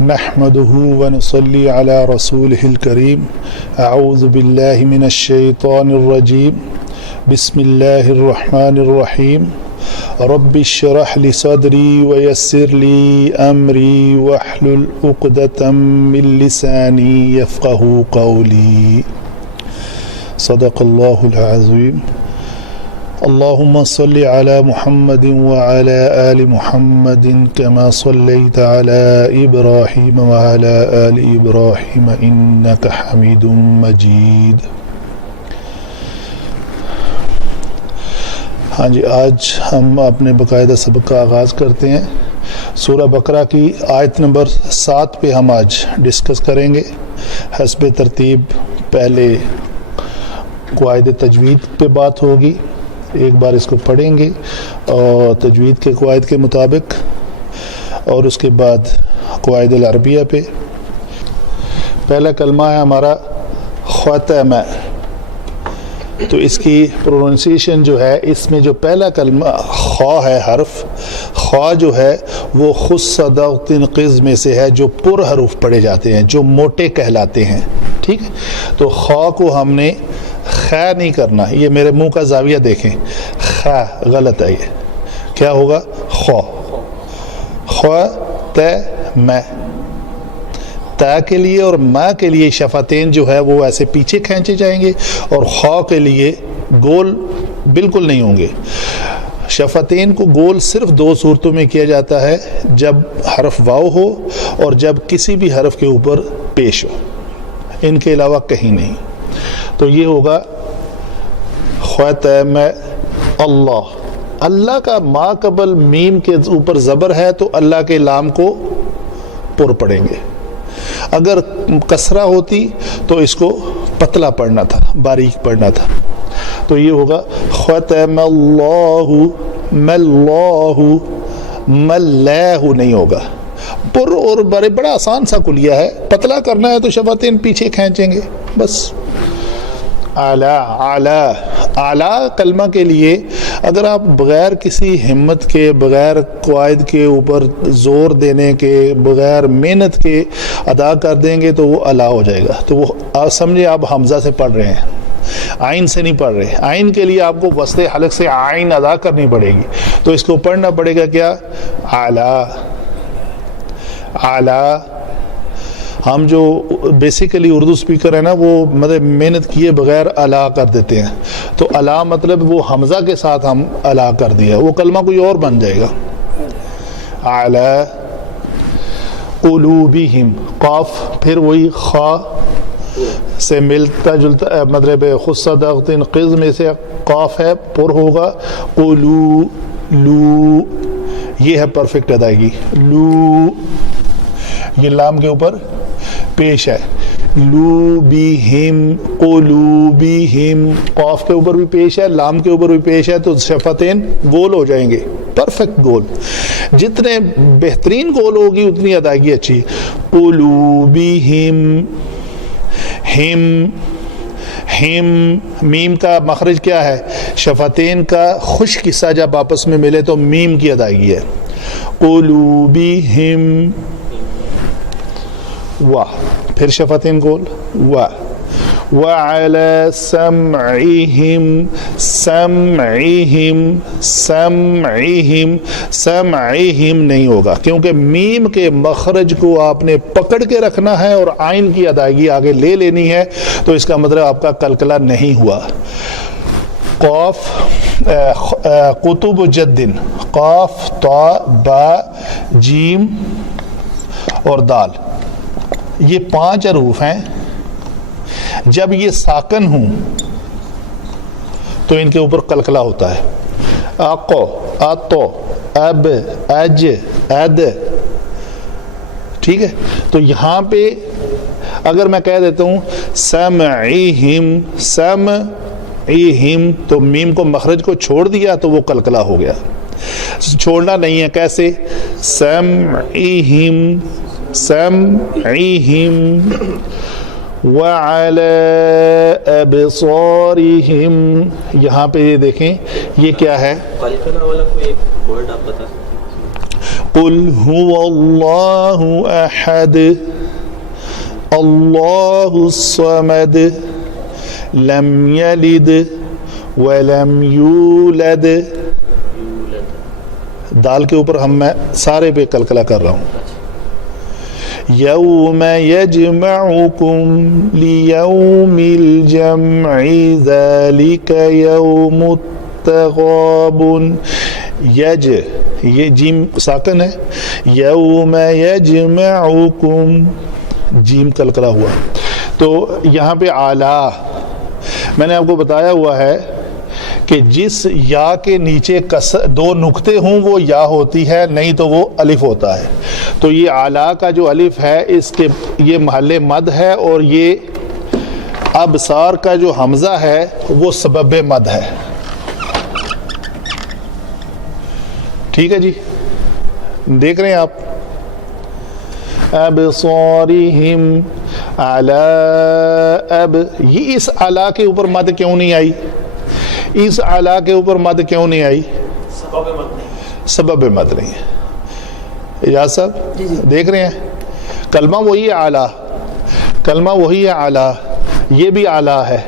نحمده ونصلي على رسوله الكريم اعوذ بالله من الشيطان الرجيم بسم الله الرحمن الرحيم رب اشرح لي صدري ويسر لي امري واحلل عقدة من لساني يفقهوا قولي صدق الله العظيم اللهم صل على محمد وعلى آل محمد كما صليت على إبراهيم وعلى آل إبراهيم إنك حميد مجيد۔ ہاں جی، آج ہم اپنے باقاعدہ سبق کا آغاز کرتے ہیں۔ سورہ بقرہ کی آیت نمبر 7 پہ ہم آج ڈسکس کریں گے۔ حسب ترتیب پہلے قواعد تجوید پہ بات ہوگی، ایک بار اس کو پڑھیں گے اور تجوید کے قواعد کے مطابق، اور اس کے بعد قواعد العربیہ پہ۔ پہلا کلمہ ہے ہمارا ختم، تو اس کی پروننسیشن جو ہے، اس میں جو پہلا کلمہ خا ہے، حرف خا جو ہے وہ خص صدق قز میں سے ہے، جو پر حروف پڑھے جاتے ہیں، جو موٹے کہلاتے ہیں، ٹھیک ہے۔ تو خا کو ہم نے خا نہیں کرنا، یہ میرے منہ کا زاویہ دیکھیں، خا غلط ہے، یہ کیا ہوگا؟ خا خا ت میں، تا کے لیے اور ما کے لیے شفتین جو ہے وہ ایسے پیچھے کھینچے جائیں گے، اور خا کے لیے گول بالکل نہیں ہوں گے۔ شفتین کو گول صرف 2 صورتوں میں کیا جاتا ہے، جب حرف واو ہو اور جب کسی بھی حرف کے اوپر پیش ہو، ان کے علاوہ کہیں نہیں۔ تو یہ ہوگا ختم اللہ، اللہ کا ما قبل میم کے اوپر زبر ہے تو اللہ کے لام کو پر پڑھیں گے۔ اگر کسرہ ہوتی تو اس کو پتلا پڑھنا تھا، باریک پڑھنا تھا۔ تو یہ ہوگا ختم اللہ ملہ، ملہ نہیں ہوگا، پر اور بڑا آسان سا کلیہ ہے، پتلا کرنا ہے تو شفتین پیچھے کھینچیں گے بس۔ اعلیٰ، اعلیٰ، اعلیٰ کلمہ کے لیے اگر آپ بغیر کسی ہمت کے، بغیر قواعد کے اوپر زور دینے کے، بغیر محنت کے ادا کر دیں گے تو وہ اعلیٰ ہو جائے گا۔ تو وہ سمجھے آپ حمزہ سے پڑھ رہے ہیں، عین سے نہیں پڑھ رہے۔ عین کے لیے آپ کو وسط حلق سے عین ادا کرنی پڑے گی، تو اس کو پڑھنا پڑے گا کیا؟ اعلیٰ، اعلیٰ۔ ہم جو بیسیکلی اردو سپیکر ہیں نا، وہ مطلب محنت کیے بغیر الا کر دیتے ہیں، تو الا مطلب وہ حمزہ کے ساتھ ہم الا کر دیا، وہ کلمہ کوئی اور بن جائے گا۔ اعلی قلوبہم، قاف پھر وہی خا سے ملتا جلتا، مطلب خص صدق قز میں سے قاف ہے، پر ہوگا قلو، لو، یہ ہے پرفیکٹ ادائیگی، لو، یہ لام کے اوپر پیش ہے، لوبہم، قلوبہم، قاف کے اوپر بھی پیش ہے، لام کے اوپر بھی پیش ہے، تو شفتین گول ہو جائیں گے، پرفیکٹ گول۔ جتنے بہترین گول ہوگی اتنی ادائیگی اچھی۔ قلوبہم، ہم، ہم، میم کا مخرج کیا ہے؟ شفتین کا خشک حصہ جب آپس میں ملے تو میم کی ادائیگی ہے۔ قلوبہم، واہ، پھر شفتین گول، واہ، وعلی سمعہم، سمعہم، سمعہم، سمعہم نہیں ہوگا، کیونکہ میم کے مخرج کو آپ نے پکڑ کے رکھنا ہے اور عین کی ادائیگی آگے لے لینی ہے، تو اس کا مطلب آپ کا قلقلہ نہیں ہوا۔ قاف، قطب جدن، قاف، تا، با، جیم اور دال، یہ 5 حروف ہیں، جب یہ ساکن ہوں تو ان کے اوپر قلقلہ ہوتا ہے۔ آقو، آتو، اب، اج، اد، ٹھیک ہے۔ تو یہاں پہ اگر میں کہہ دیتا ہوں سمعہم، سمعہم، تو میم کو مخرج کو چھوڑ دیا تو وہ قلقلہ ہو گیا۔ چھوڑنا نہیں ہے، کیسے؟ سمعہم، سمعہم، وَعَلَىٰ أَبْصَارِهِمْ، یہاں پہ یہ دیکھیں یہ کیا ہے؟ قلقلہ والا کوئی ایک ورڈ آپ بتا سکتے ہیں؟ قل هو اللہ احد اللہ الصمد لم یلد ولم یولد. دال کے اوپر میں سارے پہ کلکلا کر رہا ہوں. یوم یجمعکم لیوم الجمع ذالک یوم التغابن. یج یہ جیم ساکن ہے. یوم یجمعکم جیم کلکلا ہوا. تو یہاں پہ اعلیٰ میں نے آپ کو بتایا ہوا ہے کہ جس یا کے نیچے دو نقطے ہوں وہ یا ہوتی ہے, نہیں تو وہ الف ہوتا ہے. تو یہ اعلیٰ کا جو الف ہے اس کے یہ محل مد ہے, اور یہ ابصار کا جو حمزہ ہے وہ سبب مد ہے. ٹھیک ہے جی, دیکھ رہے ہیں آپ. ابصارہم علی اب, یہ اس علی کے اوپر مد کیوں نہیں آئی؟ اس علی کے اوپر مد کیوں نہیں آئی؟ سبب مد نہیں ہے. اجاز صاحب دیکھ رہے ہیں, کلمہ وہی ہے اعلیٰ, کلمہ وہی ہے اعلیٰ, یہ بھی اعلیٰ ہے.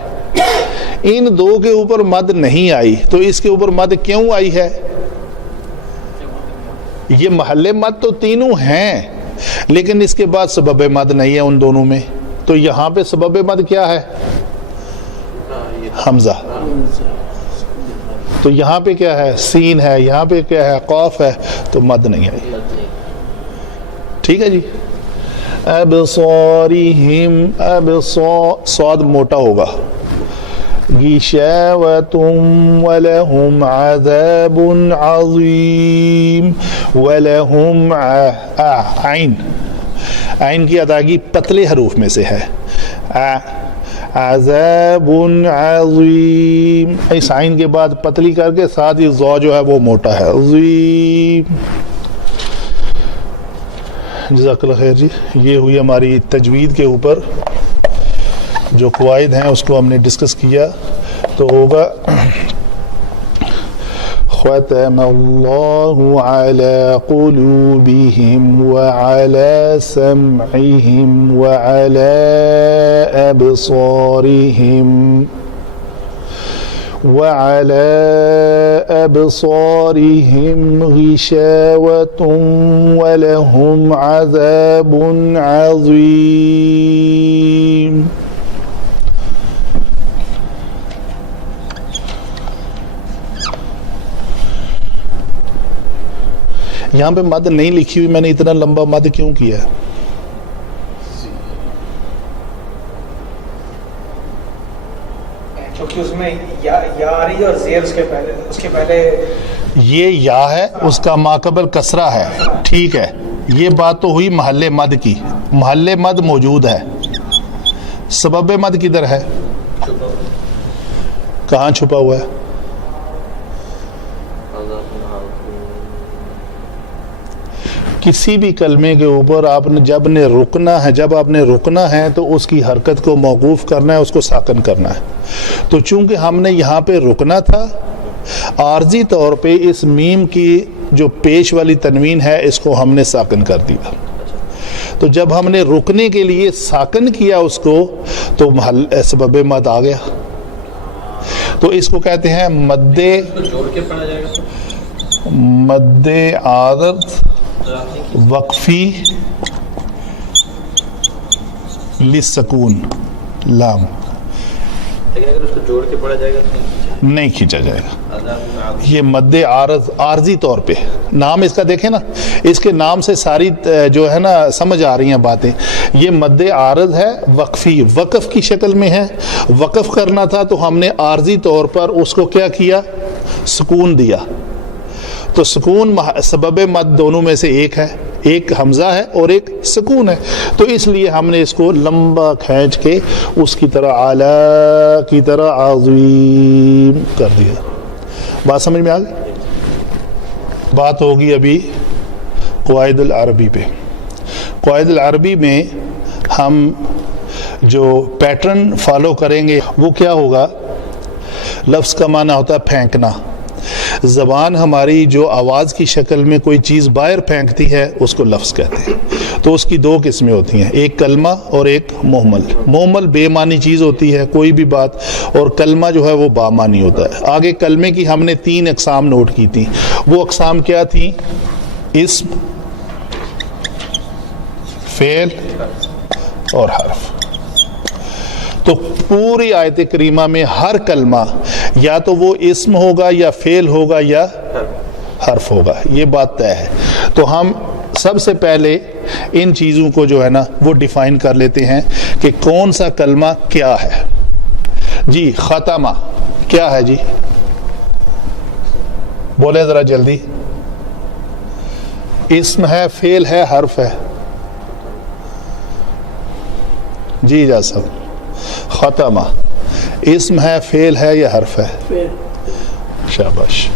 ان دو کے اوپر مد نہیں آئی, تو اس کے اوپر مد کیوں آئی ہے؟ یہ محل مد تو تینوں ہیں, لیکن اس کے بعد سبب مد نہیں ہے ان دونوں میں. تو یہاں پہ سبب مد کیا ہے؟ حمزہ. تو یہاں پہ کیا ہے؟ سین ہے. یہاں پہ کیا ہے؟ قاف ہے. تو مد نہیں آئی. ٹھیک ہے جی. ابصارہم صاد موٹا ہوگا. غشاوۃ ولہم عذاب عظیم. ولہم عین, عین کی ادائیگی پتلے حروف میں سے ہے. عذاب عظیم, اس عین کے بعد پتلی کر کے ساتھ ہی ضا جو ہے وہ موٹا ہے. عظیم. جزاک اللہ خیر جی. یہ ہوئی ہماری تجوید کے اوپر جو قواعد ہیں اس کو ہم نے ڈسکس کیا. تو ہوگا ختم اللہ علی قلوبہم وعلی سمعہم وعلی ابصارہم وعلى أبصارهم غشاوة ولهم عذاب عظيم. یہاں پہ مد نہیں لکھی ہوئی, میں نے اتنا لمبا مد کیوں کیا ہے؟ کیونکہ اس میں یا آ رہی ہے اور زیر اس کے پہلے یہ یا ہے, اس کا ماقبل کسرہ ہے. ٹھیک ہے, یہ بات تو ہوئی محل مد کی. محل مد موجود ہے, سبب مد کدھر ہے؟ کہاں چھپا ہوا ہے؟ کسی بھی کلمے کے اوپر آپ نے جب آپ نے رکنا ہے تو اس کی حرکت کو موقوف کرنا ہے, اس کو ساکن کرنا ہے. تو چونکہ ہم نے یہاں پہ رکنا تھا, عارضی طور پہ اس میم کی جو پیش والی تنوین ہے اس کو ہم نے ساکن کر دیا. تو جب ہم نے رکنے کے لیے ساکن کیا اس کو, تو سبب مد آ گیا. تو اس کو کہتے ہیں مد عارض وقفی لسکون لام. اگر اس کو جوڑ کے پڑھا جائے گا نہیں کھینچا جائے گا. یہ مد عارض عارضی طور پہ نام اس کا دیکھیں نا, اس کے نام سے ساری جو ہے نا سمجھ آ رہی ہیں باتیں. یہ مد عارض ہے وقفی, وقف کی شکل میں ہے. وقف کرنا تھا تو ہم نے عارضی طور پر اس کو کیا کیا؟ سکون دیا. تو سکون سبب مد دونوں میں سے ایک ہے, ایک حمزہ ہے اور ایک سکون ہے. تو اس لیے ہم نے اس کو لمبا کھینچ کے اس کی طرح اعلی کی طرح عظیم کر دیا. بات سمجھ میں آ گئی؟ بات ہوگی ابھی قواعد العربی پہ. قواعد العربی میں ہم جو پیٹرن فالو کریں گے وہ کیا ہوگا؟ لفظ کا معنی ہوتا ہے پھینکنا. زبان ہماری جو آواز کی شکل میں کوئی چیز باہر پھینکتی ہے اس کو لفظ کہتے ہیں. تو اس کی دو قسمیں ہوتی ہیں, ایک کلمہ اور ایک مہمل. مہمل بے معنی چیز ہوتی ہے کوئی بھی بات, اور کلمہ جو ہے وہ بامعنی ہوتا ہے. آگے کلمے کی ہم نے 3 اقسام نوٹ کی تھیں. وہ اقسام کیا تھیں؟ اسم, فعل اور حرف. تو پوری آیت کریمہ میں ہر کلمہ یا تو وہ اسم ہوگا یا فعل ہوگا یا حرف ہوگا, یہ بات طے ہے. تو ہم سب سے پہلے ان چیزوں کو جو ہے نا وہ ڈیفائن کر لیتے ہیں کہ کون سا کلمہ کیا ہے. جی ختمہ کیا ہے؟ جی بولے ذرا جلدی. اسم ہے, فعل ہے, حرف ہے؟ جی جا صاحب, ختمہ اسم ہے, فعل ہے یا حرف ہے؟ شاباش.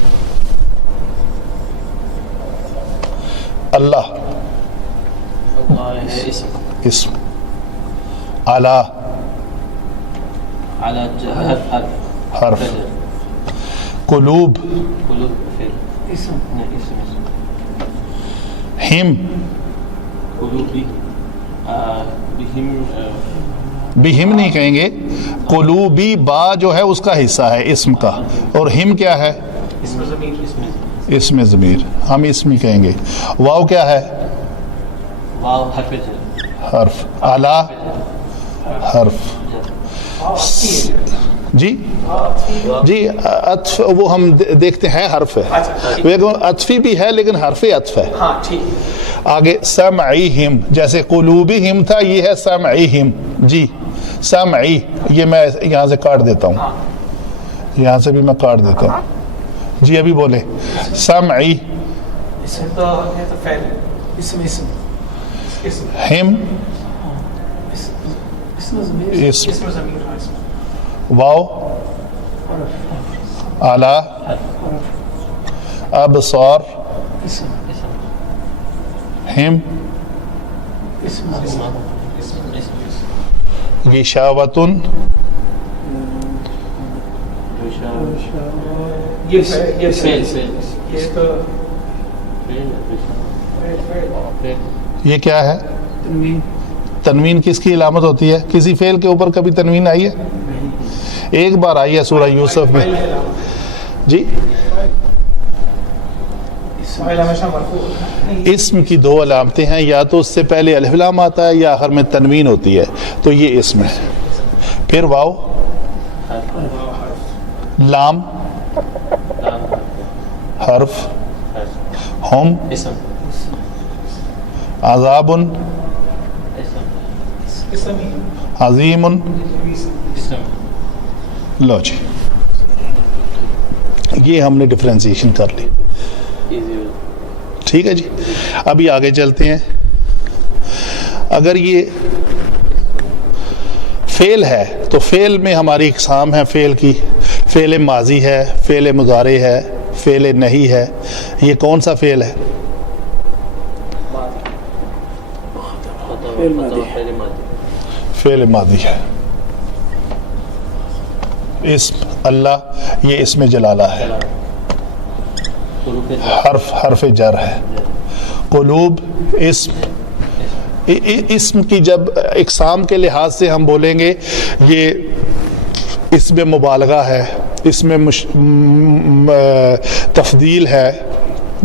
اللہ اسم. اعلی حرف. قلوب ہم. بہم نہیں کہیں گے, قلوبی با جو ہے اس کا حصہ ہے اسم کا, اور ہم کیا ہے؟ اسم ضمیر. ہم اسم ہی کہیں گے. واو کیا ہے؟ حرف. اعلی حرف. جی جی عطف وہ ہم دیکھتے ہیں حرف ہے, عطفی بھی ہے لیکن حرف عطف ہے. آگے سمعیہم, جیسے قلوبہم تھا, یہ ہے سمعیہم. جی سمعی, یہ میں یہاں سے کاٹ دیتا ہوں, یہاں سے بھی میں کاٹ دیتا ہوں. جی ابھی بولے سمعی. ہم اسم. واو اعلی. ابصار ہم. غشاوتن یہ کیا ہے؟ تنوین کس کی علامت ہوتی ہے؟ کسی فعل کے اوپر کبھی تنوین آئی ہے؟ ایک بار آئی ہے سورہ یوسف میں. جی اسم کی 2 علامتیں ہیں, یا تو اس سے پہلے الف لام آتا ہے یا آخر میں تنوین ہوتی ہے, تو یہ اسم ہے. پھر واو, لام حرف, ہم عذاب, عظیم. لو جی یہ ہم نے ڈفرینسیشن کر لی. ٹھیک ہے جی, ابھی آگے چلتے ہیں. اگر یہ فعل ہے تو فعل میں ہماری اقسام ہے فعل کی. فعل ماضی ہے, فعل مضارع ہے, فعل نہیں ہے. یہ کون سا فعل ہے؟ فعل ماضی ہے. اسم اللہ, یہ اسم جلالہ ہے. حرف جر ہے. قلوب اسم کی جب اقسام کے لحاظ سے ہم بولیں گے یہ اسم مبالغہ ہے, اس میں تفضیل ہے,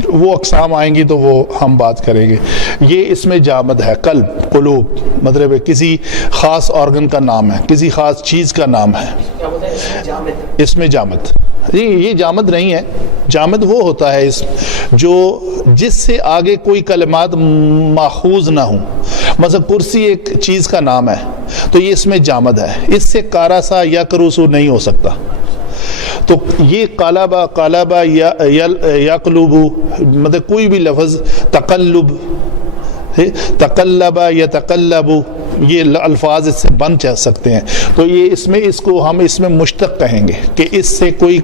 وہ اقسام آئیں گی تو وہ ہم بات کریں گے. یہ اس میں جامد ہے. قلب, قلوب مطلب کسی خاص آرگن کا نام ہے, کسی خاص چیز کا نام ہے. اس میں جامد, یہ جامد نہیں ہے. جامد وہ ہوتا ہے اسم جو جس سے آگے کوئی کلمات ماخوذ نہ ہوں. مثلا کرسی ایک چیز کا نام ہے تو یہ اس میں جامد ہے, اس سے کارا سا یا کروسو نہیں ہو سکتا. تو یہ قالبا یقلب, مطلب کوئی بھی لفظ تقلب, تقلبا یا تقلب, یہ الفاظ اس سے بن جا سکتے ہیں. تو یہ اس کو ہم اس میں مشتق کہیں گے کہ اس سے کوئی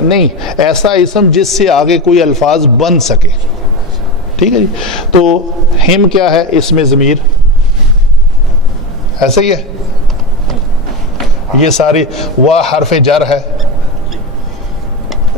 نہیں, ایسا اسم جس سے آگے کوئی الفاظ بن سکے. ٹھیک ہے جی. تو ہم کیا ہے؟ اس میں ضمیر ایسا ہی ہے. یہ ساری وا حرف جر ہے,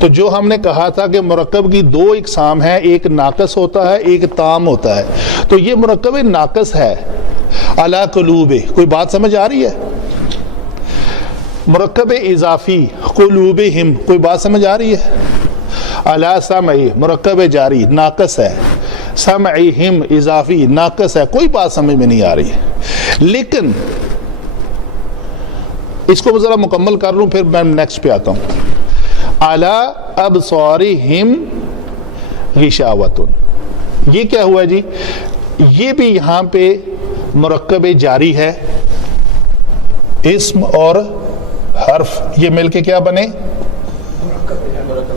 تو جو ہم نے کہا تھا کہ مرکب کی دو اقسام ہیں، ایک ناقص ہوتا ہے ایک تام ہوتا ہے، تو یہ مرکب ناقص ہے علی قلوب. کوئی بات سمجھ آ رہی ہے؟ مرکب اضافی قلوبہم، کوئی بات سمجھ آ رہی ہے؟ علی سمعی مرکب جاری ناقص ہے، سمعہم اضافی ناقص ہے، کوئی بات سمجھ میں نہیں آ رہی ہے. لیکن اس کو ذرا مکمل کر لوں پھر میں نیکسٹ پہ آتا ہوں. علی ابصارہم غشاوۃ، یہ کیا ہوا جی؟ یہ بھی یہاں پہ مرکب جاری ہے، اسم اور حرف یہ مل کے کیا بنے؟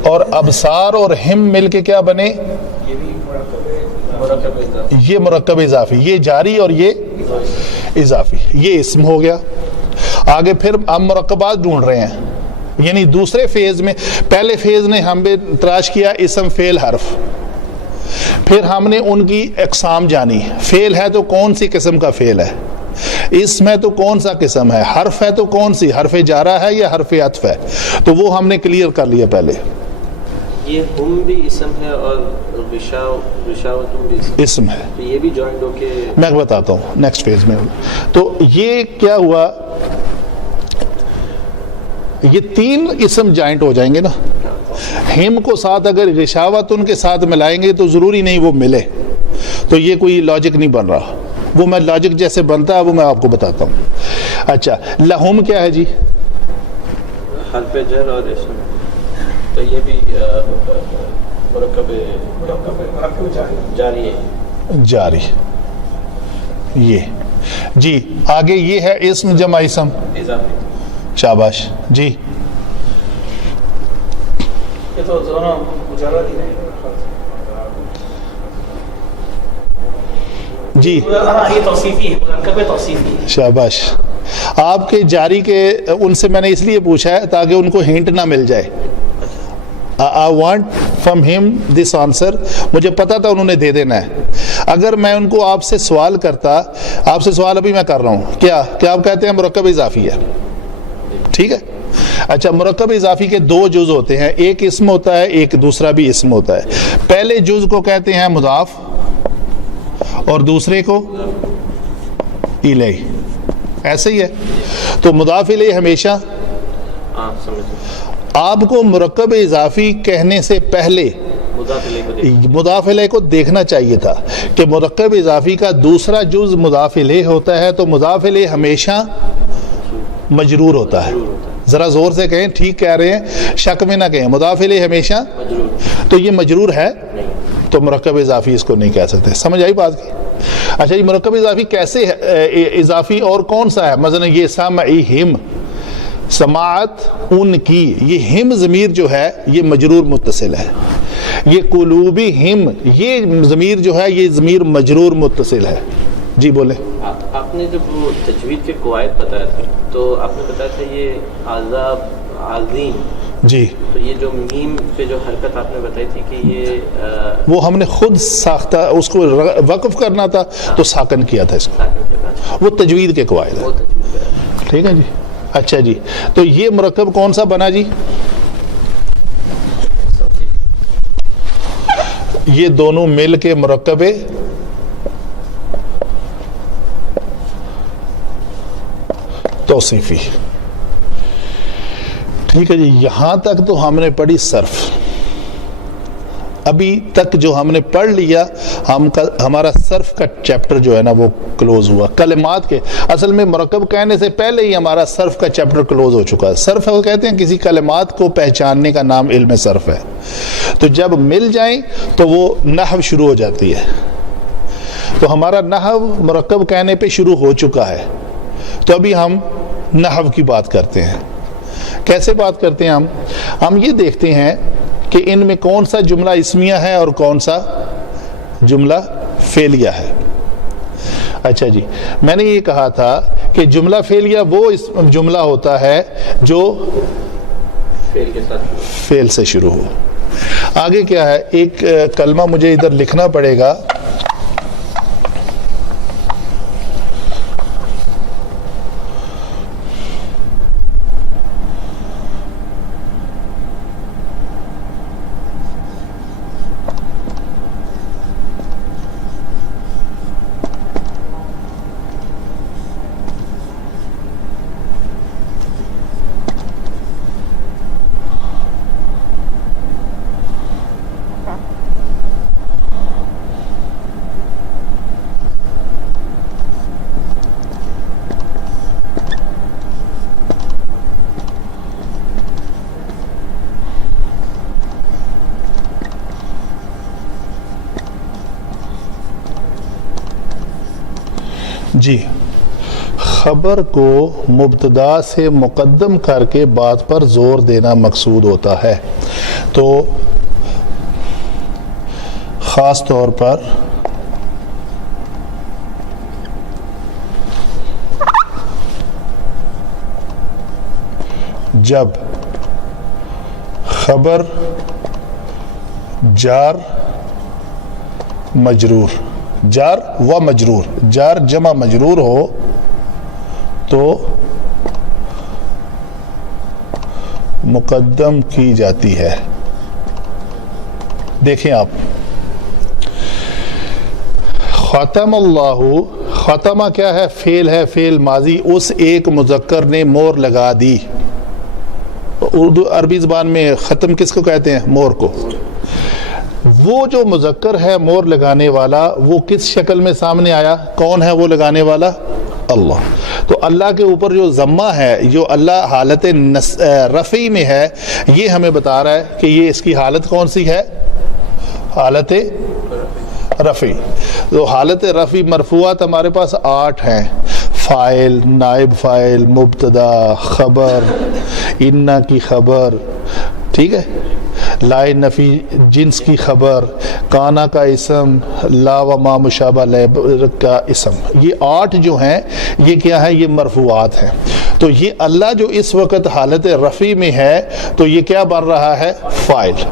اور ابصار اور ہم مل کے کیا بنے؟ یہ مرکب اضافی، یہ جاری اور یہ اضافی، یہ اسم ہو گیا. آگے پھر ہم مرکبات ڈھونڈ رہے ہیں، یعنی دوسرے فیز میں. پہلے فیز نے ہم بھی تلاش کیا اسم فعل حرف، پھر ہم نے ان کی اقسام جانی. فعل ہے تو کون سی قسم کا فعل ہے، اسم ہے تو کون سا قسم ہے، حرف ہے تو کون سی، حرف جارہ ہے یا حرف عطف ہے، تو وہ ہم نے کلیئر کر لیا پہلے. یہ ہم بھی اسم ہے اور غشاوتم بھی اسم ہے، تو یہ بھی جوائنٹ ہو کے میں بتاتا ہوں نیکسٹ فیز میں. تو یہ کیا ہوا، یہ تین اسم جوائنٹ ہو جائیں گے نا. ہم کو ساتھ اگر غشاوت ان کے ساتھ ملائیں گے تو ضروری نہیں وہ ملے، تو یہ کوئی لاجک نہیں بن رہا. وہ میں لاجک جیسے بنتا ہے وہ میں آپ کو بتاتا ہوں. اچھا لہم کیا ہے جی؟ حرف جر اور اسم، تو یہ بھی مرکب جاری ہے. جاری، یہ جی. آگے یہ ہے اسم جمع اسم اضافی. شاباش جی. یہ تو دونوں مجرد ہی نہیں. جی یہ توصیفی ہے، مرکب توصیفی ہے. شاباش. آپ کے جاری کے ان سے میں نے اس لیے پوچھا ہے تاکہ ان کو ہنٹ نہ مل جائے. I want from him this answer. مجھے پتا تھا انہوں نے دے دینا ہے. اگر میں ان کو آپ سے سوال کرتا، آپ سے سوال ابھی میں کر رہا ہوں، کیا آپ کہتے ہیں مرکب اضافی ہے؟ ٹھیک ہے. اچھا مرکب اضافی کے دو جز ہوتے ہیں، ایک اسم ہوتا ہے ایک دوسرا بھی اسم ہوتا ہے. پہلے جز کو کہتے ہیں مضاف اور دوسرے کو الیہ. ایسے ہی ہے. تو مضاف الیہ ہمیشہ آپ کو مرکب اضافی کہنے سے پہلے مضاف الیہ کو دیکھنا چاہیے تھا کہ مرکب اضافی کا دوسرا جز مضاف الیہ ہوتا ہے، تو مضاف الیہ ہمیشہ مجرور ہوتا ہے. ذرا زور سے کہیں، ٹھیک کہہ رہے ہیں، شک میں نہ کہیں. مضاف الیہ ہمیشہ، تو یہ مجرور ہے تو مرکب اضافی اس کو نہیں کہہ سکتے. سمجھ آئی بات کی؟ اچھا یہ مرکب اضافی کیسے اضافی اور کون سا ہے؟ مثلا یہ سمعہم، سماعت ان کی، یہ ہم ضمیر جو ہے یہ مجرور متصل ہے. یہ قلوبہم، یہ ضمیر جو ہے یہ ضمیر مجرور متصل ہے. جی بولیں. آپ نے جب وہ تجوید کے قواعد بتایا تھا تو آپ نے بتایا تھا یہ عذاب عظیم، جی تو یہ جو میم پہ جو حرکت آپ نے بتائی تھی کہ یہ وہ ہم نے خود ساختہ، اس کو وقف کرنا تھا تو ساکن کیا تھا اس کو. وہ تجوید کے قواعد ہے. ٹھیک ہے جی. اچھا جی، تو یہ مرکب کون سا بنا جی؟ یہ دونوں مل کے مرکب توصیفی. ٹھیک ہے جی. یہاں تک تو ہم نے پڑھی صرف. ابھی تک جو ہم نے پڑھ لیا ہمارا صرف کا چیپٹر جو ہے نا وہ کلوز ہوا. کلمات کے اصل میں مرکب کہنے سے پہلے ہی ہمارا صرف کا چیپٹر کلوز ہو چکا ہے. صرف وہ کہتے ہیں کسی کلمات کو پہچاننے کا نام علم صرف ہے. تو جب مل جائیں تو وہ نحو شروع ہو جاتی ہے. تو ہمارا نحو مرکب کہنے پہ شروع ہو چکا ہے. تو ابھی ہم نحو کی بات کرتے ہیں. کیسے بات کرتے ہیں ہم یہ دیکھتے ہیں کہ ان میں کون سا جملہ اسمیہ ہے اور کون سا جملہ فعلیہ ہے. اچھا جی، میں نے یہ کہا تھا کہ جملہ فعلیہ وہ جملہ ہوتا ہے جو فعل سے شروع ہو. آگے کیا ہے، ایک کلمہ مجھے ادھر لکھنا پڑے گا. جی خبر کو مبتدا سے مقدم کر کے بات پر زور دینا مقصود ہوتا ہے. تو خاص طور پر جب خبر جار مجرور، جار و مجرور، جار جمع مجرور ہو تو مقدم کی جاتی ہے. دیکھیں آپ، ختم اللہ، ختمہ کیا ہے؟ فعل ہے، فعل ماضی. اس ایک مذکر نے مور لگا دی. اردو عربی زبان میں ختم کس کو کہتے ہیں؟ مور کو. وہ جو مذکر ہے مور لگانے والا، وہ کس شکل میں سامنے آیا؟ کون ہے وہ لگانے والا؟ اللہ. تو اللہ کے اوپر جو ضمہ ہے، جو اللہ حالت رفعی میں ہے، یہ ہمیں بتا رہا ہے کہ یہ اس کی حالت کون سی ہے؟ حالت رفعی. تو حالت رفعی مرفوعات ہمارے پاس 8 ہیں: فاعل، نائب فاعل، مبتدا، خبر، انا کی خبر، ٹھیک ہے، لائے نفی جنس کی خبر، کانا کا اسم، لا و ما مشابہ کا اسم. یہ 8 جو ہیں یہ کیا ہے؟ یہ مرفوعات ہیں. تو یہ اللہ جو اس وقت حالت رفع میں ہے تو یہ کیا بن رہا ہے؟ فاعل.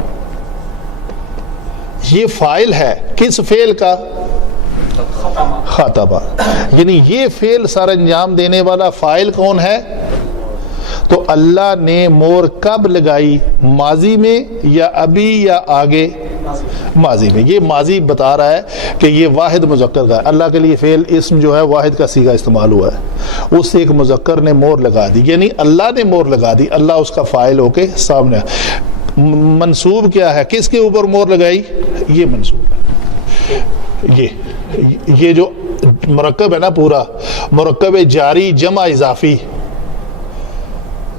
یہ فاعل ہے کس فعل کا؟ خاطبہ. یعنی یہ فعل سر انجام دینے والا فاعل کون ہے؟ تو اللہ نے مور کب لگائی؟ ماضی میں یا ابھی یا آگے؟ ماضی میں. یہ ماضی بتا رہا ہے کہ یہ واحد مذکر کا ہے. اللہ کے لیے فعل اسم جو ہے واحد کا صیغہ استعمال ہوا ہے. اس ایک مذکر نے مور لگا دی، یعنی اللہ نے مور لگا دی. اللہ اس کا فاعل ہو کے سامنے. منصوب کیا ہے؟ کس کے اوپر مور لگائی؟ یہ منصوب ہے. یہ جو مرکب ہے نا، پورا مرکب جاری جمع اضافی،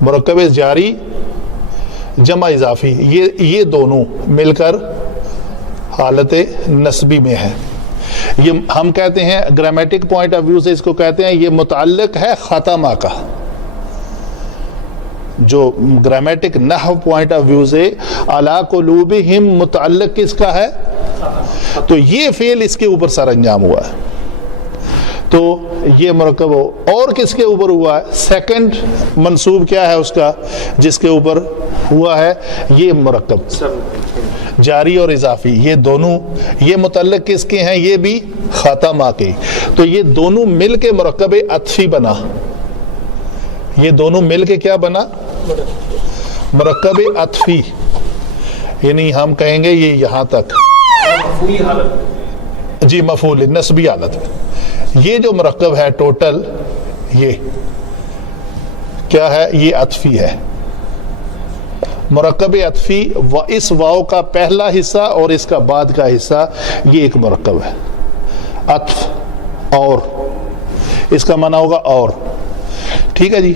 مرکب جاری جمع اضافی، یہ دونوں مل کر حالت نسبی میں ہے. یہ ہم کہتے ہیں گرامیٹک پوائنٹ آف ویو سے اس کو کہتے ہیں، یہ متعلق ہے ختمہ کا. جو گرامیٹک نحو پوائنٹ آف ویو سے علی قلوبہم متعلق کس کا ہے؟ تو یہ فعل اس کے اوپر سر انجام ہوا ہے. تو یہ مرکب ہو. اور کس کے اوپر ہوا ہے؟ سیکنڈ منصوب کیا ہے اس کا جس کے اوپر ہوا ہے؟ یہ مرکب جاری اور اضافی، یہ دونوں یہ متعلق کس کے ہیں؟ یہ بھی خاتمہ کے. تو یہ دونوں مل کے مرکب عطفی بنا. یہ دونوں مل کے کیا بنا؟ مرکب عطفی. یعنی ہم کہیں گے یہ یہاں تک جی مفعول نسبی حالت. یہ جو مرکب ہے ٹوٹل یہ کیا ہے؟ یہ عطفی ہے. مرکب عطفی اس واو کا پہلا حصہ اور اس کا بعد کا حصہ یہ ایک مرکب ہے. عطف اور اس کا معنی ہوگا اور. ٹھیک ہے جی.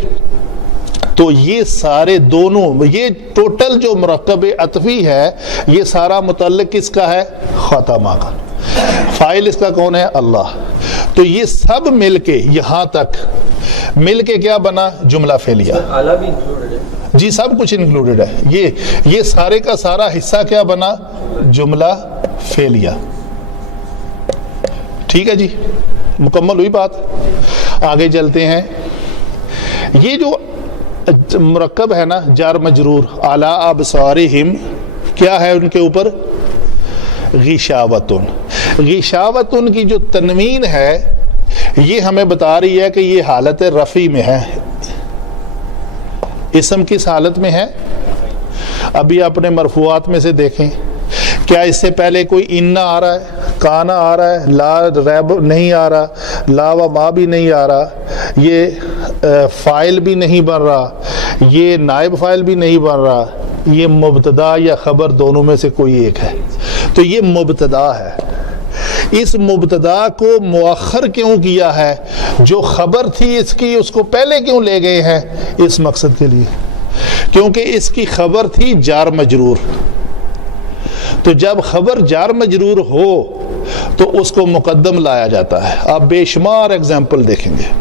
تو یہ سارے دونوں یہ ٹوٹل جو مرکب عطفی ہے یہ سارا متعلق کس کا ہے؟ خاتمہ کا. فاعل اس کا کون ہے؟ اللہ. تو یہ سب مل کے یہاں تک مل کے کیا بنا؟ جملہ فعلیہ. اعلیٰ بھی انکلوڈڈ ہے جی، سب کچھ انکلوڈڈ ہے. یہ سارے کا سارا حصہ کیا بنا؟ جملہ فعلیہ. ٹھیک ہے جی، مکمل ہوئی بات. آگے چلتے ہیں. یہ جو مرکب ہے نا جار مجرور، اعلی ابصارہم کیا ہے ان کے اوپر؟ غشاوتن. غشاوتن کی جو تنوین ہے یہ ہمیں بتا رہی ہے کہ یہ حالت رفع میں ہے. اسم کس حالت میں ہے؟ ابھی اپنے مرفوعات میں سے دیکھیں، کیا اس سے پہلے کوئی انا آ رہا ہے؟ کانا آ رہا ہے؟ لا ریب نہیں آ رہا، لا و ما بھی نہیں آ رہا، یہ فاعل بھی نہیں بن رہا، یہ نائب فاعل بھی نہیں بن رہا، یہ مبتدا یا خبر دونوں میں سے کوئی ایک ہے. تو یہ مبتدا ہے. اس مبتدا کو مؤخر کیوں کیا ہے؟ جو خبر تھی اس کی اس کو پہلے کیوں لے گئے ہیں؟ اس مقصد کے لیے، کیونکہ اس کی خبر تھی جار مجرور. تو جب خبر جار مجرور ہو تو اس کو مقدم لایا جاتا ہے. آپ بے شمار اگزامپل دیکھیں گے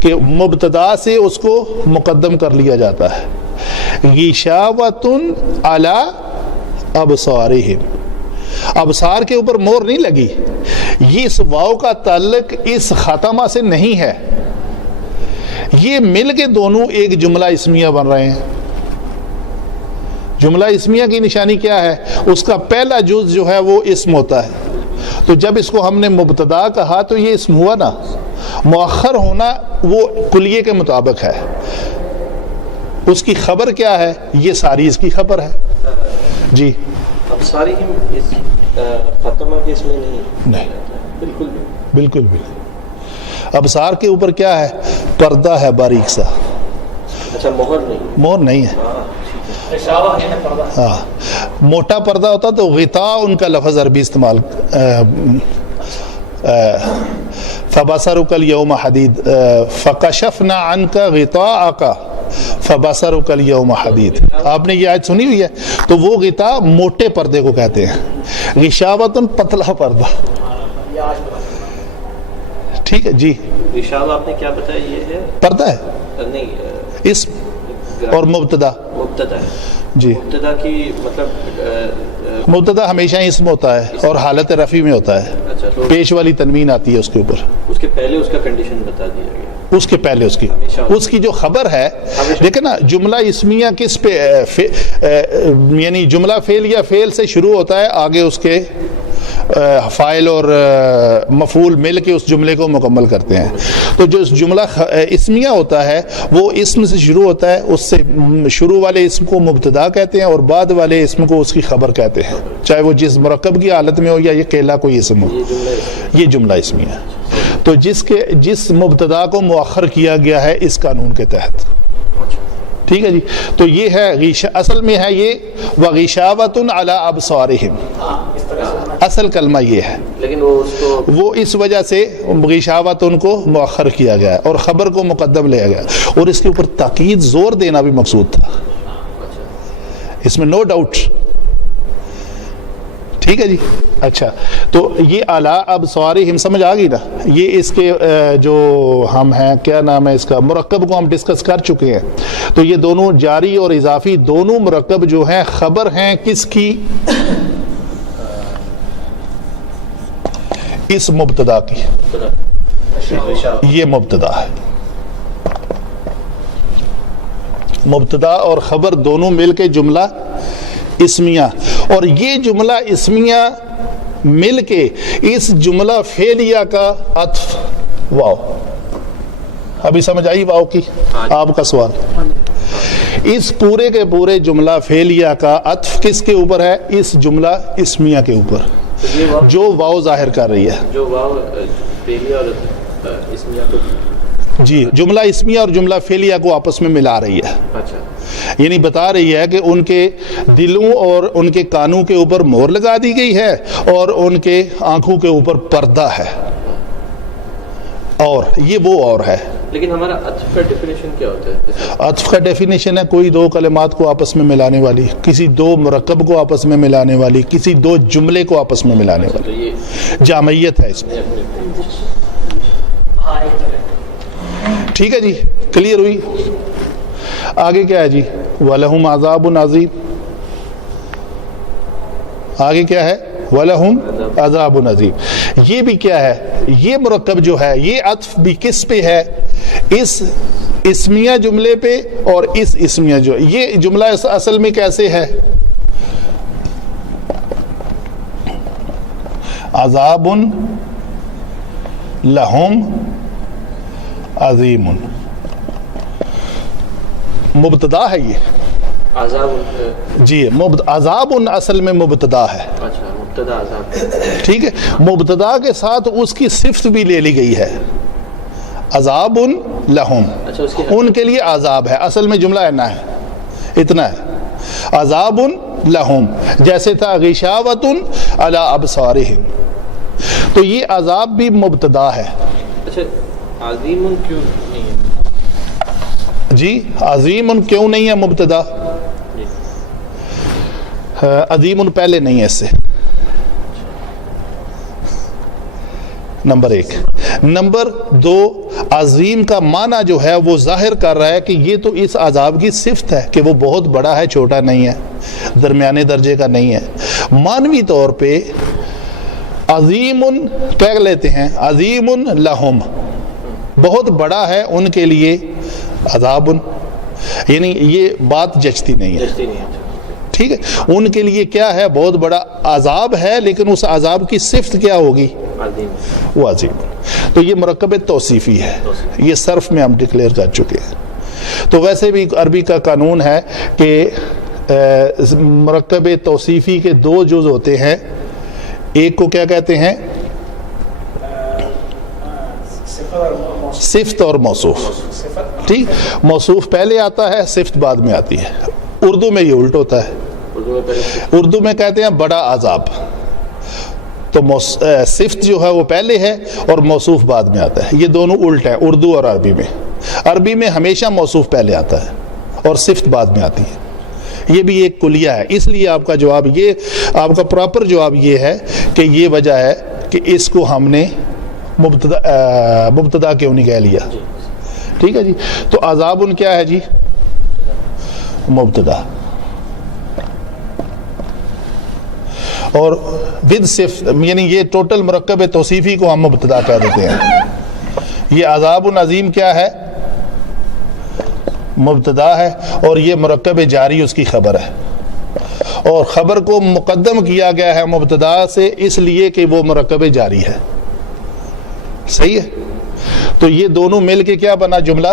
کہ مبتدا سے اس کو مقدم کر لیا جاتا ہے. غشاوۃ علی ابصارہم، ابصار کے اوپر مور نہیں لگی. یہ اس واو کا تعلق اس خاتمہ سے نہیں ہے، یہ مل کے دونوں ایک جملہ اسمیہ بن رہے ہیں. جملہ اسمیہ کی نشانی کیا ہے؟ اس کا پہلا جز جو ہے وہ اسم ہوتا ہے. تو جب اس کو ہم نے مبتدا کہا تو یہ اسم ہوا نا. مؤخر ہونا وہ کلیے کے مطابق ہے. اس کی خبر کیا ہے؟ یہ ساری اس کی خبر ہے. جی اب ساری اس ختمہ کے اس میں نہیں بالکل بالکل. ابصار کے اوپر کیا ہے؟ پردہ ہے باریک سا. اچھا مہر نہیں، مور نہیں ہے. ہاں موٹا پردہ ہوتا تو غطاء ان کا لفظ عربی استعمال. فبصرک الیوم حدید فکشفنا عنک غطاءک فبصرک الیوم حدید. آپ نے یہ آیت سنی ہوئی ہے؟ تو وہ غطاء موٹے پردے کو کہتے ہیں، غشاوۃ پتلا پردہ. ٹھیک ہے جی. غشاوہ آپ نے کیا بتایا؟ یہ ہے پردہ ہے، نہیں اسم اور مبتدا. مبتدا ہے جی. مبتدا کی مطلب مبتدا ہمیشہ اسم ہوتا ہے اور حالت رفع میں ہوتا ہے. اچھا تو پیش والی تنوین آتی ہے اس کے اوپر. اس کے پہلے اس کا کنڈیشن بتا دیا گیا. اس کے پہلے اس کی جو خبر ہے. دیکھیں نا جملہ اسمیہ کس پہ یعنی جملہ فعل یا فعل سے شروع ہوتا ہے، آگے اس کے فاعل اور مفعول مل کے اس جملے کو مکمل کرتے ہیں. تو جو جملہ اسمیہ ہوتا ہے وہ اسم سے شروع ہوتا ہے، اس سے شروع والے اسم کو مبتدا کہتے ہیں اور بعد والے اسم کو اس کی خبر کہتے ہیں، چاہے وہ جس مرکب کی حالت میں ہو یا یہ اکیلا کوئی اسم ہو. یہ جملہ اسمیہ ہے. تو جس مبتدا کو مؤخر کیا گیا ہے اس قانون کے تحت. ٹھیک ہے جی. تو یہ ہے اصل میں ہے یہ وغشاوۃ علی ابصارہم. اصل کلمہ یہ ہے، لیکن وہ اس وجہ سے غشاوۃ ان کو مؤخر کیا گیا اور خبر کو مقدم لیا گیا، اور اس کے اوپر تاکید زور دینا بھی مقصود تھا، اس میں نو ڈاؤٹ. ٹھیک ہے جی. اچھا تو یہ اعلی ابصارہم سمجھ آ گئی نا. یہ اس کے جو ہم ہیں کیا نام ہے اس کا مرکب کو ہم ڈسکس کر چکے ہیں. تو یہ دونوں جاری اور اضافی دونوں مرکب جو ہیں خبر ہیں کس کی؟ اس مبتدا کی. یہ مبتدا ہے. مبتدا اور خبر دونوں مل کے جملہ اسمیہ، اور یہ جملہ اسمیہ مل کے اس جملہ فعلیہ کا عطف. واو ابھی سمجھ آئی واو کی؟ آپ کا سوال. اس پورے کے پورے جملہ فعلیہ کا عطف کس کے اوپر ہے؟ اس جملہ اسمیہ کے اوپر جو واو ظاہر کر رہی ہے. جو واو فعلیہ اور اسمیہ کو جی جملہ اسمیہ اور جملہ فعلیہ کو آپس میں ملا رہی ہے. اچھا یعنی بتا رہی ہے کہ ان کے دلوں اور ان کے کانوں کے اوپر مہر لگا دی گئی ہے اور ان کے آنکھوں کے اوپر پردہ ہے، اور یہ وہ اور ہے. لیکن ہمارا عطف کا ڈیفینیشن کیا ہوتا ہے؟ عطف کا ڈیفینیشن ہے کوئی دو کلمات کو آپس میں ملانے والی، کسی دو مرکب کو آپس میں ملانے والی، کسی دو جملے کو آپس میں ملانے والی. تو یہ جامعیت ہے اس میں. ٹھیک ہے جی. کلیئر ہوئی؟ آگے کیا ہے جی؟ وَلَهُمْ عَذَابٌ عَظِيمٌ. آگے کیا ہے؟ وَلَهُمْ عَذَابٌ عَظِيمٌ. یہ بھی کیا ہے؟ یہ مرکب جو ہے یہ عطف بھی کس پہ ہے؟ اس اسمیہ جملے پہ اور اس اسمیہ جو یہ جملہ اصل میں کیسے ہے؟ عذاب لہم عظیم. مبتدا ہے یہ عذاب. جی عذاب اصل میں مبتدا ہے. اچھا مبتدا عذاب. ٹھیک ہے. مبتدا کے ساتھ اس کی صفت بھی لے لی گئی ہے، عذاب لہم. اچھا اس کی ان کے لیے عذاب ہے. اصل میں جملہ اینا ہے، اتنا ہے. عذاب لہم جیسے تھا غشاوۃ علی ابصارہم. تو یہ عذاب بھی مبتدا ہے. اچھا عظیم کیوں نہیں ہے؟ جی عظیم کیوں نہیں ہے مبتدا؟ عظیم پہلے نہیں ہے اس سے، نمبر 1۔ نمبر 2، عظیم کا معنی جو ہے وہ ظاہر کر رہا ہے کہ یہ تو اس عذاب کی صفت ہے کہ وہ بہت بڑا ہے، چھوٹا نہیں ہے، درمیانے درجے کا نہیں ہے۔ معنوی طور پہ عظیم کہہ لیتے ہیں، عظیم لہم، بہت بڑا ہے ان کے لیے، عذاب، یعنی یہ بات جچتی نہیں ہے، ٹھیک ہے۔ ان کے لیے کیا ہے؟ بہت بڑا عذاب ہے، لیکن اس عذاب کی صفت کیا ہوگی؟ وہ عظیم۔ تو یہ مرکب توصیفی ہے، یہ صرف میں ہم ڈکلیئر کر چکے ہیں۔ تو ویسے بھی عربی کا قانون ہے کہ مرکب توصیفی کے 2 جز ہوتے ہیں، ایک کو کیا کہتے ہیں؟ صفت اور موصوف، ٹھیک۔ موصوف پہلے آتا ہے، صفت بعد میں آتی ہے۔ اردو میں یہ الٹ ہوتا ہے، اردو میں کہتے ہیں بڑا عذاب، تو صفت جو ہے وہ پہلے ہے اور موصوف بعد میں آتا ہے۔ یہ دونوں الٹ ہیں اردو اور عربی میں۔ عربی میں ہمیشہ موصوف پہلے آتا ہے اور صفت بعد میں آتی ہے، یہ بھی ایک کلیہ ہے۔ اس لیے آپ کا جواب یہ، آپ کا پراپر جواب یہ ہے کہ یہ وجہ ہے کہ اس کو ہم نے مبتدا کیوں نہیں کہہ لیا، ٹھیک ہے جی۔ تو عذاب کیا ہے جی؟ مبتدا، اور ود صفت، یعنی یہ ٹوٹل مرکب توصیفی کو ہم مبتدا کہہ دیتے ہیں۔ یہ عذاب عظیم کیا ہے؟ مبتدا ہے، اور یہ مرکب جاری اس کی خبر ہے، اور خبر کو مقدم کیا گیا ہے مبتدا سے اس لیے کہ وہ مرکب جاری ہے، صحیح ہے۔ تو یہ دونوں مل کے کیا بنا؟ جملہ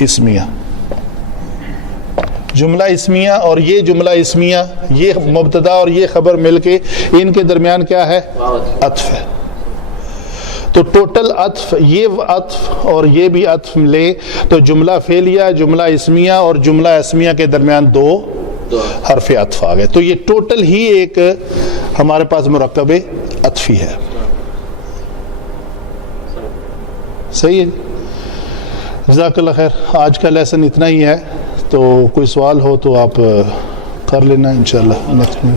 اسمیہ، جملہ اسمیہ، اور یہ جملہ اسمیہ، یہ مبتدا اور یہ خبر مل کے ان کے درمیان کیا ہے؟ عطف ہے۔ تو ٹوٹل عطف، یہ عطف اور یہ بھی عطف لے تو جملہ فعلیہ، جملہ اسمیہ اور جملہ اسمیہ کے درمیان 2 حرف عطف آ گئے۔ تو یہ ٹوٹل ہی ایک ہمارے پاس مرکب عطفی ہے، صحیح ہے۔ جزاک اللہ خیر۔ آج کا لیسن اتنا ہی ہے، تو کوئی سوال ہو تو آپ کر لینا انشاءاللہ نیکسٹ میں۔